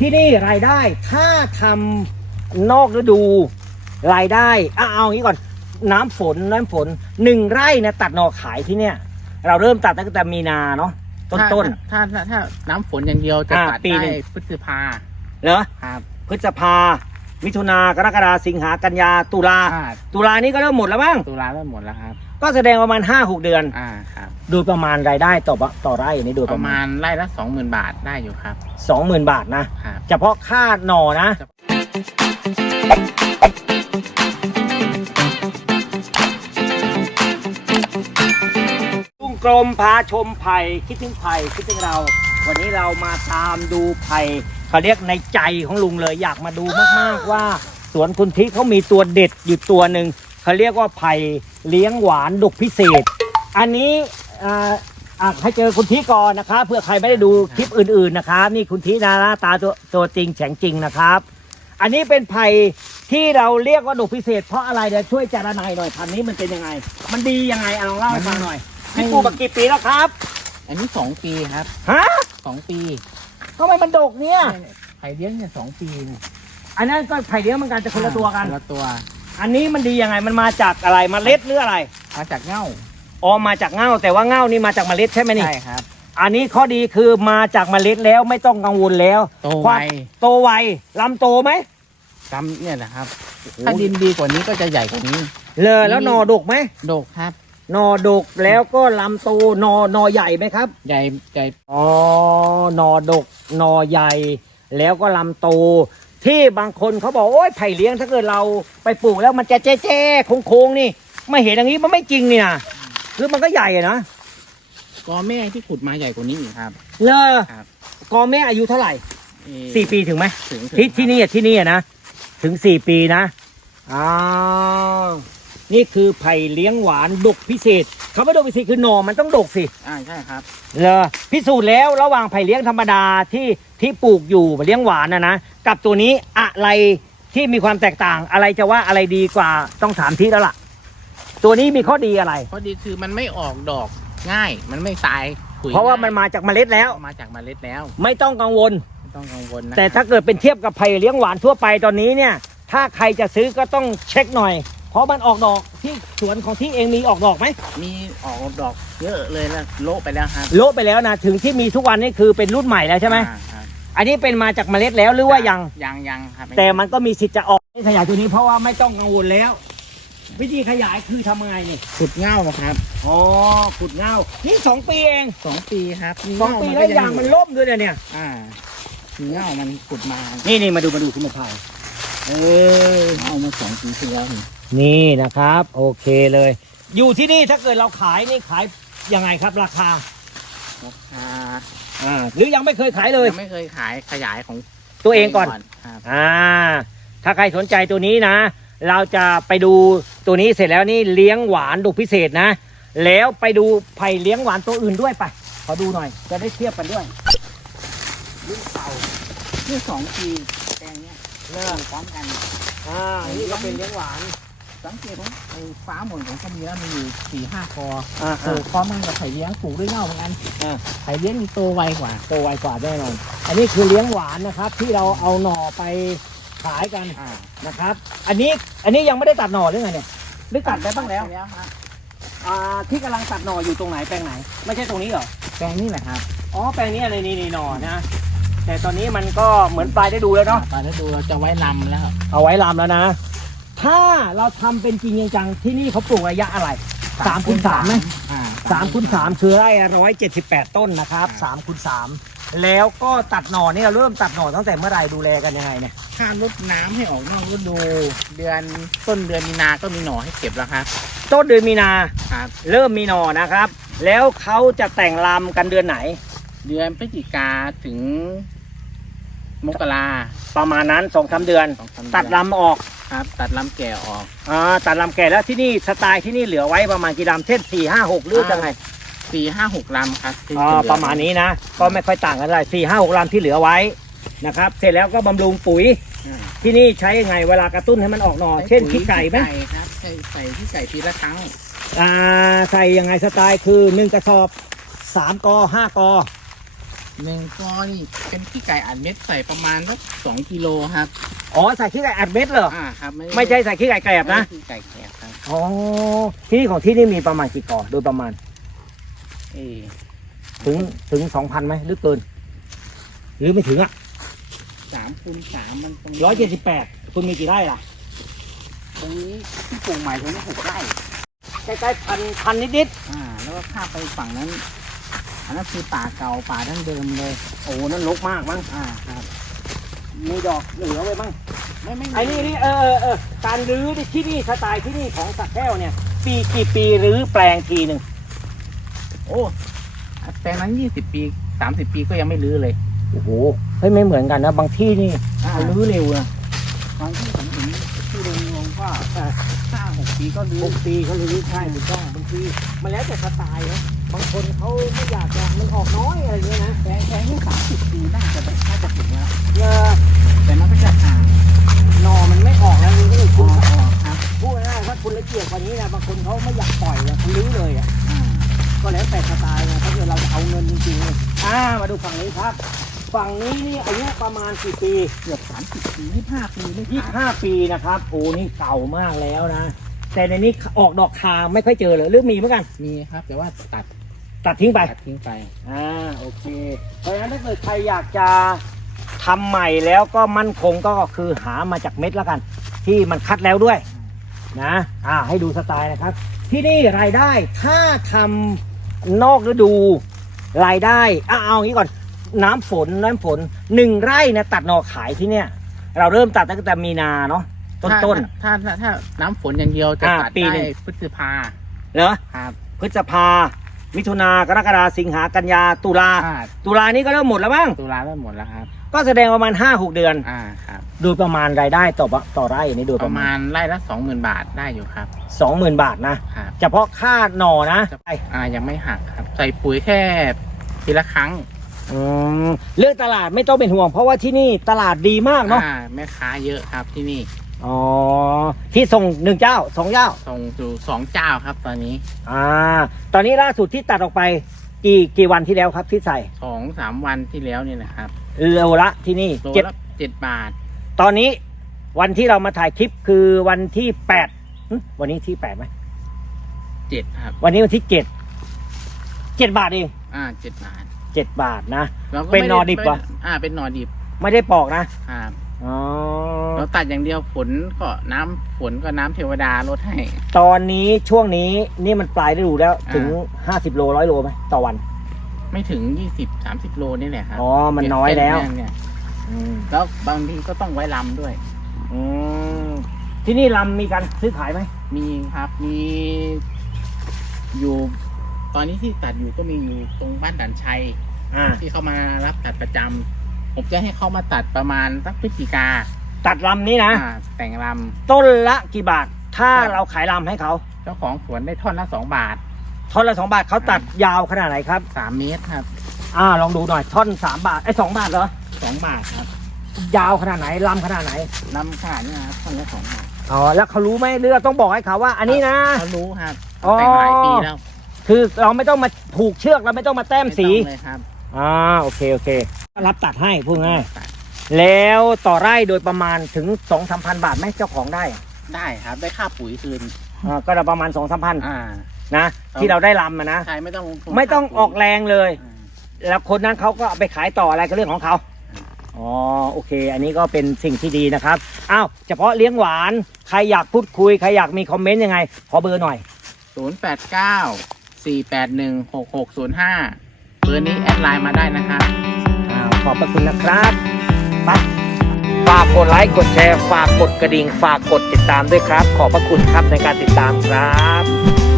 ที่นี่รายได้ถ้าทำนอกฤดูรายได้อะเอาอย่างนี้ก่อนน้ำฝนน้ำฝนหนึ่งไร่นะตัดหน่อขายที่เนี่ย เราเริ่มตัดตั้งแต่มีนาเนาะต้นต้นถ้าถ้าถ้าถ้าน้ำฝนอย่างเดียวจะอ่าตัดปีหได้นึ่งพฤษภาๆเหรอครับพฤษภามิถุนากรกฎาสิงหากันยาตุลาอ่าตุลานี้ก็เริ่มหมดแล้วบ้างตุลาเริ่มหมดแล้วครับ ก็แสดงประมาณห้าหกเดือน อ่าครับ โดยประมาณรายได้ต่อปะต่อไร่นี่โดยปประระมามาณณไร่ละสองหมื่นบาทได้อยู่ครับสองหมื่นบาทนะครับ เฉพาะค่าหน่อนะ ลุงกรมพาชมไผ่คิดถึงไผ่คิดถึงเรา วันนี้เรามาตามดูไผ่เขาเรียกในใจของลุงเลยอยากมาดูมากๆว่า สวนคุณทิเขามีตัวเด็ดอยู่ตัวหนึ่ง เขาเรียกว่าไผ่เลี้ยงหวานดกพิเศษ อันนี้อ่าอะให้เจอคุณทิก่อนนะครับเพื่อใครไม่ได้ดูคลิปอื่นๆนะครับนี่คุณทินะหน้าตาตัวตัวจริงแฉงจริงนะครับ อันนี้เป็นไผ่ที่เราเรียกว่าดกพิเศษ เพราะอะไรเดี๋ยวช่วยจารนายหน่อยพันธุ์นี้มันเป็นยังไง มันดียังไงอะลองเล่าให้ฟังหน่อยพี่ปลูกมากี่ปีแล้วครับอันนี้สองปีครับฮะสองปีทำไมมันดกเนี่ยไผ่เลี้ยงเนี่ยสองปีเนี่ยอันนั้นก็ไผ่เลี้ยงเหมือนกันจะคนละตัวกันคนละตัว อันนี้มันดียังไงมันมาจากอะไรเมล็ดหรืออะไรมาจากเง่าอ๋อมาจากเง่า แต่ว่าเง่านี่มาจากเมล็ดใช่ไหมนี่ ใช่ครับ อันนี้ข้อดีคือมาจากเมล็ดแล้วไม่ต้องกังวลแล้วโตคไววามโตไวลำโตไหมจำเนี่ยนะครับ ถ้าดินดีกว่านี้ก็จะใหญ่กว่านี้ เลยแล้วหนอดกไหมโดกครับ หนอดกแล้วก็ลำโตหนอหนอใหญ่ไหมครับ ใหญ่ใหญ่อ๋อหนอดกหนอใหญ่ แล้วก็ลำโต ที่บางคนเขาบอกโอ้ยไผ่เลี้ยงถ้าเกิดเราไปปลูกแล้วมันจะแจ๊แจ๊โค้งๆนี่ ไม่เห็นอย่างนี้มันไม่จริงนี่นะคือมันก็ใหญ่อะนะกอแม่ที่ขุดมาใหญ่กว่านี้อีกครับ เลอครับ กอแม่อายุเท่าไหร่เอ่อสี่ปีถึงไหมถึงที่ถึงที่นี่อะที่นี่อะนะถึงสี่ปีนะอ้าว นี่คือไผ่เลี้ยงหวานดกพิเศษเขาไม่ดกพิเศษคือหนอมันต้องดกสิอ่าใช่ครับเลอพิสูจน์แล้วระหว่างไผ่เลี้ยงธรรมดาที่ที่ปลูกอยู่เลี้ยงหวานนะนะกับตัวนี้อะไรที่มีความแตกต่างอะไรจะว่าอะไรดีกว่าต้องถามที่แล้วล่ะ ตัวนี้มีข้อดีอะไรข้อดีคือมันไม่ออกดอกง่าย มันไม่ตายขุยเพราะว่ามันง่ยมาจากเมล็ดแล้ว มาจากเมล็ดแล้ว ไม่ต้องกังวลไม่ต้องกังวลนะแต่ถ้าเกิดเป็นเทียบกับไผ่เลี้ยงหวานทั่วไปตอนนี้เนี่ย ถ้าใครจะซื้อก็ต้องเช็คหน่อย เพราะมันออกดอกที่สวนของที่เองมีออกดอกไหมมีออกดอกเยอะเลยแล้วโละไปแล้วครับโละไปแล้วนะถึงที่มีทุกวันนี่คือเป็นรุ่นใหม่แล้วใช่ไหมอ่าครับอันนี้เป็นมาจากเมล็ดแล้วหรือว่ายัง ยังยังครับแต่มันก็มีสิทธิ์จะออกขยายตัวนี้เพราะว่าไม่ต้องกังวลแล้ว วิธีขยายคือทำยังไงนี่ขุดเง่าครับอ๋อขุดเงานี่สองปีเองสองปีครับสองปีแล้วยางมันล่มด้วยเนี่ยเนี่ยอ่าเง่ามันขุดมานี่นี่มาดูมาดูคุณมะพร้าวเออเง่ามาสองปีที่แล้วนี่ นี่นะครับ โอเคเลย อยู่ที่นี่ถ้าเกิดเราขายนี่ขายยังไงครับราคาราคาอ่าหรือยังไม่เคยขายเลย ยังไม่เคยขายขยายของตัวเองก่อนครับอ่า ถ้าใครสนใจตัวนี้นะ เราจะไปดูตัวนี้เสร็จแล้วนี่เลี้ยงหวานดุพิเศษนะ แล้วไปดูไผ่เลี้ยงหวานตัวอื่นด้วยไป ขอดูหน่อย จะได้เทียบกันด้วยรุ่นเก่าที่สองปีแปลงเนี้ยเลิกพร้อมกัน อ่า นี่ก็เป็นเลี้ยงหวาน สังเกตว่าไอ้ฟ้าหมุนของต้นเนี้ยมันอยู่สี่ห้าคออ่าปลูกพร้อมกันกับไผ่เลี้ยงปลูกด้วยเง่าเหมือนกันอ่า ไผ่เลี้ยงนี่โตไวกว่า โตไวกว่าแน่นอนอันนี้คือเลี้ยงหวานนะครับ ที่เราเอาหน่อไปขายกันอ่านะครับ อันนี้อันนี้ยังไม่ได้ตัดหน่อหรือไงเนี่ยหรือตัดไปบ้างแล้วแล้วครับอ่าที่กำลังตัดหน่ออยู่ตรงไหนแปลงไหน ไม่ใช่ตรงนี้เหรอแปลงนี่แหละครับอ๋อแปลงนี้อะไรนี่นี่หน่อนะ แต่ตอนนี้มันก็เหมือนปลายได้ดูแล้วเนาะ ตอนนี้ดูเราจะไว้ลำแล้วเอาไว้ลามแล้วนะ ถ้าเราทำเป็นจริงจังๆที่นี่เขาปลูกระยะอะไรสามคูณสามไหม อ่าสามคูณสามคือไร่ร้อยเจ็ดสิบแปดต้นนะครับสามคูณสามแล้วก็ตัดหน่อนี่เราเริ่มตัดหน่อตั้งแต่เมื่อไหรดูแลกันยังไงเนี่ยถ้าลดน้ำให้ออกนอกฤดู เดือนต้นเดือนมีนาก็มีหน่อให้เก็บแล้วครับต้นเดือนมีนาครับ เริ่มมีหน่อนะครับ แล้วเขาจะแต่งลำกันเดือนไหน เดือนพฤศจิกาถึงมกราประมาณนั้นสองสาเดือน สองสามตัดเอนลำออก ครับ ตัดลำแก่ออก อ่าตัดลำแก่แล้วที่นี่สไตล์ที่นี่เหลือไว้ประมาณกี่ลำเช่นสี่ห้าหกหรือยังไงสี่ห้าหกลำครับที่อ๋อจเหลือประมาณนี้นะ ก็ไม่ค่อยต่างกันอะไรสี่ห้าหกลำที่เหลือไว้นะครับ เสร็จแล้วก็บำรุงปุ๋ยอ่าที่นี่ใช้ยังไงเวลากระตุ้นให้มันออกหน่อ เช่นขี้ไก่ไหมใส่ครับใส่ใส่ที่ไก่ทีละครั้งอ่าใส่ยังไงสไตล์คือหนึ่งกระสอบสามกอห้ากอ หนึ่งกอนี่เป็นขี้ไก่อัดเม็ดใส่ประมาณสักสองกิโลครับอ๋อใส่ขี้ไก่อัดเม็ดเหรออ่าครับไม่ใช่ใส่ขี้ไก่แกรบนะขี้ไก่แกรบครับอ๋อที่นี่ของที่นี่มีประมาณกี่กอโดยประมาณเออถึงถึงสองพันไหมหรือเกิน หรือไม่ถึงอะสามคูณสามมันตรงร้อยเจ็ดสิบแปดคุณมีกี่ไร่ล่ะ ตรงนี้ที่ปลูกใหม่ตรงนี้หกไร่ใกล้ๆพันพันนิดอ่า แล้วก็ข้ามไปฝั่งนั้น อันนั้นคือป่าเก่าป่าดั้งเดิมเลยๆโอ้นั่นรกมากมั้งอ่าครับมีดอกเหลือไว้บ้างไม่ไม่ไอ้นี่นี่เออเออเออการรื้อที่นี่สไตล์ที่นี่ของสักแก้วเนี่ยปีกี่ปีรื้อแปลงทีหนึ่งโอ้แปลงนั้นยี่สิบปีสามสิบปีก็ยังไม่รื้อเลยโอ้โหเฮ้ยไม่เหมือนกันนะบางที่นี่อ่าเขารื้อเร็วนะตอนที่ผมเห็นที่โรงงงก็ห้าหกปีก็รื้อหกปีเขารื้อใช่ถูกต้อง บางทีมันแล้วแต่สไตล์นะบางคนเขาไม่อยากจะมันออกน้อยอะไรเงี้ยนะแปลงแปลงที่สามสิบปีน่าจะน่าจะถึงแล้วเออแต่มันก็จะห่างหนอมันไม่ออกแล้วนี่ก็เลยอ๋คุอณครับพูดง่ายๆว่าคุณละเอียดกว่านี้นะบางคนเขาไม่อยากปล่อยเลยเขารื้อเลยอะอ่าก็แล้วแต่สไตล์นะถ้าเกิดเราจะเอาเงินจริงๆเนี่ยอ่ามาดูฝั่งนี้ครับฝั่งนี้นี่อายุประมาณกี่ปีเกือบสามสิบปียี่ห้าปีไม่ยี่ขาดห้าปีนะครับโอ้นี่เก่ามากแล้วนะ แต่ในนี้ออกดอกคาไม่ค่อยเจอเลยหรือมีเหมือนกัน มีครับแต่ว่าตัดตัดทิ้งไป ตัดทิ้งไปอ่าโอเค เพราะฉะนั้นถ้าเกิดใครอยากจะทำใหม่แล้วก็มั่นคงก็คือหามาจากเม็ดแล้วกัน ที่มันคัดแล้วด้วยนะอ่าให้ดูสไตล์นะครับ ที่นี่รายได้ถ้าทำนอกฤดูรายได้อะเอาอย่างนี้ก่อน น้ำฝนน้ำฝนหนึ่งไร่นะตัดหน่อขายที่เนี่ย เราเริ่มตัดตั้งแต่มีนาเนาะ ต้นต้นถ้าถ้าถ้าถ้าน้ำฝนอย่างเดียวจะอ่าตัดปีหได้นึ่งพฤษภาๆเหรอครับพฤษภา มิถุนากรกฎาสิงหากันยาตุลา อ่าตุลานี้ก็เริ่มหมดแล้วบ้าง ตุลาได้หมดแล้วครับ ก็แสดงประมาณห้าหกเดือน อ่าครับ โดยประมาณรายได้ต่อปะต่อไร่นี่โดยปประระมามาณณไร่ละสองหมื่นบาทได้อยู่ครับสองหมื่นบาทนะครับ เฉพาะค่าหน่อนะอ่ายังไม่หักครับ ใส่ปุ๋ยแค่ทีละครั้งอืมเรื่องตลาดไม่ต้องเป็นห่วง เพราะว่าที่นี่ตลาดดีมากเนาะ อ่าแม่ค้าเยอะครับที่นี่ อ๋อที่ส่งหนึ่งเจ้าสองเจ้า ส่งอยู่สองเจ้าครับตอนนี้อ่า ตอนนี้ล่าสุดที่ตัดออกไปกี่กี่วันที่แล้วครับที่ใส่สองสามวันที่แล้วนี่นะครับโลละที่นี่โลเจ็ดละเจ็ดบาท ตอนนี้วันที่เรามาถ่ายคลิปคือวันที่แปดหึวันนี้ที่แปดไหมเจ็ดครับ วันนี้วันที่เจ็ดเจ็ดบาทเองอ่าเจ็ดบาทเจ็ดบาทนะ เราก็เป็นไม่หน่อดิบไม่เหรออ่าเป็นหนอดิบไม่ได้ปอกนะ ครับ อ๋อ เราตัดอย่างเดียวฝนก็น้ำฝนก็น้ำเทวดาลดให้ ตอนนี้ช่วงนี้นี่มันปลายฤดูแล้วอ่า ถึงห้าสิบโลร้อยโลไหมต่อวัน ไม่ถึงยี่สิบสามสิบโลนี่แหละครับอ๋อ มันน้อยแล้วเส้นเนี่ยอืมแล้วบางทีก็ต้องไว้ลำด้วย อืมที่นี่ลำมีการซื้อขายไหมมีครับมีอยู่ ตอนนี้ที่ตัดอยู่ก็มีอยู่ตรงบ้านด่านชัย อ่า ที่เขามารับตัดประจำ ผมจะให้เขามาตัดประมาณสักพฤศจิกาตัดลำนี้นะ อ่าแต่งลต้นละกี่บาท ถ้าครับเราขายลำให้เขาำเจ้าของสวนได้ท่อนละสองบาทท่อนละสองบาทเขาตัดยาวขนาดไหนครับ สามเมตรครับอ่าลองดูหน่อยท่อนสามบาทไอ้สองบาทเหรอ สองบาทครับยาวขนาดไหนลำขนาดไหนลำขาดนี่นะครับท่อนละสองบาทอ๋อแล้วเขารู้ไหมเรือต้องบอกให้เขาว่า อันนี้นะ เขารู้ครับอ๋อ แต่งหลายปีแล้วคือเราไม่ต้องมาผูกเชือกเราไม่ต้องมาแต้มสี ไต้องเลยครับ อ่าโอเคโอเค รับตัดให้พูดง่ายแล้วต่อไร่โดยประมาณถึงสองสามพันบาทไหมเจ้าของได้ได้ครับ ได้ค่าปุ๋ยคืน อ่าก็ประมาณสองสามพันอ่า นะที่เราได้ลำมานะ ใช่ไม่ต้องไม่ต้องออกแรงเลยแล้วคนนั้นเขาก็ไปขายต่ออะไรก็เรื่องของเขา อ๋อโอเค อันนี้ก็เป็นสิ่งที่ดีนะครับ อ้าวเฉพาะเลี้ยงหวาน ใครอยากพูดคุย ใครอยากมีคอมเมนต์ยังไง ขอเบอร์หน่อย 0 8 9 4 8 1 6 6 0 5 บอร์นี้แอดไลน์มาได้นะครับขอบพระคุณนะครับไปฝากกดไลค์กดแชร์ ฝากกดกระดิ่ง ฝากกดติดตามด้วยครับ ขอบพระคุณครับในการติดตามครับ